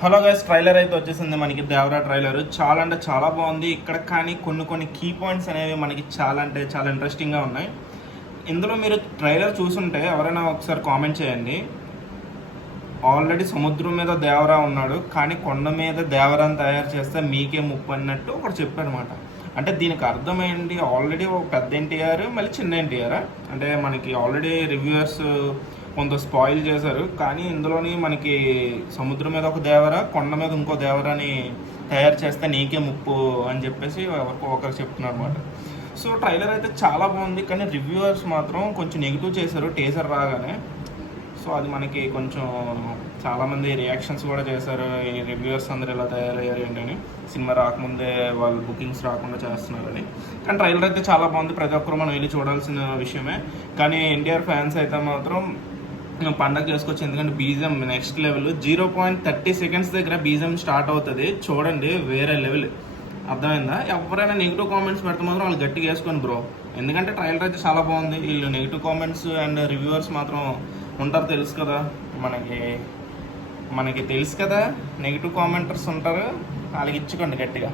Hello guys, trailer అయితే వచ్చేసింది మనకి. దేవరా ట్రైలర్ చాలా అంటే చాలా బాగుంది. ఇక్కడ కానీ కొన్ని కీ పాయింట్స్ అనేవి మనకి చాలా అంటే చాలా ఇంట్రెస్టింగ్గా ఉన్నాయి. ఇందులో మీరు ట్రైలర్ చూసుంటే ఎవరైనా ఒకసారి కామెంట్ చేయండి. ఆల్రెడీ సముద్రం మీద దేవరా ఉన్నాడు, కానీ కొండ మీద దేవరాని తయారు చేస్తే మీకే ముప్పు అన్నట్టు ఒకటి చెప్పారనమాట. అంటే దీనికి అర్థమైంది, ఆల్రెడీ ఒక పెద్ద ఎన్టీఆర్ మళ్ళీ చిన్న ఎన్టీఆర్. అంటే మనకి ఆల్రెడీ రివ్యూవర్స్ కొంత స్పాయిల్ చేశారు, కానీ ఇందులోని మనకి సముద్రం మీద ఒక దేవర, కొండ మీద ఇంకో దేవరాని తయారు చేస్తే నీకే ముప్పు అని చెప్పేసి ఒకరు చెప్తున్నారు అనమాట. సో ట్రైలర్ అయితే చాలా బాగుంది, కానీ రివ్యూవర్స్ మాత్రం కొంచెం నెగిటివ్ చేశారు టీజర్ రాగానే. సో అది మనకి కొంచెం చాలామంది రియాక్షన్స్ కూడా చేశారు, ఈ రివ్యూవర్స్ అందరూ ఎలా తయారయ్యారు ఏంటని, సినిమా రాకముందే వాళ్ళు బుకింగ్స్ రాకుండా చేస్తున్నారని. కానీ ట్రైలర్ అయితే చాలా బాగుంది, ప్రతి ఒక్కరు మనం వెళ్ళి చూడాల్సిన విషయమే. కానీ ఎన్టీఆర్ ఫ్యాన్స్ అయితే మాత్రం పండగ చేసుకోవచ్చు, ఎందుకంటే బీజం నెక్స్ట్ లెవెల్. 0.30 సెకండ్స్ దగ్గర బీజం స్టార్ట్ అవుతుంది, చూడండి వేరే లెవెల్. అర్థమైందా? ఎవరైనా నెగిటివ్ కామెంట్స్ పెడితే మాత్రం వాళ్ళు గట్టిగా వేసుకొని బ్రో, ఎందుకంటే ట్రైలర్ అయితే చాలా బాగుంది. వీళ్ళు నెగిటివ్ కామెంట్స్ అండ్ రివ్యూవర్స్ మాత్రం ఉంటారు, తెలుసు కదా మనకి తెలుసు కదా, నెగిటివ్ కామెంటర్స్ ఉంటారు, వాళ్ళకి ఇచ్చుకోండి గట్టిగా.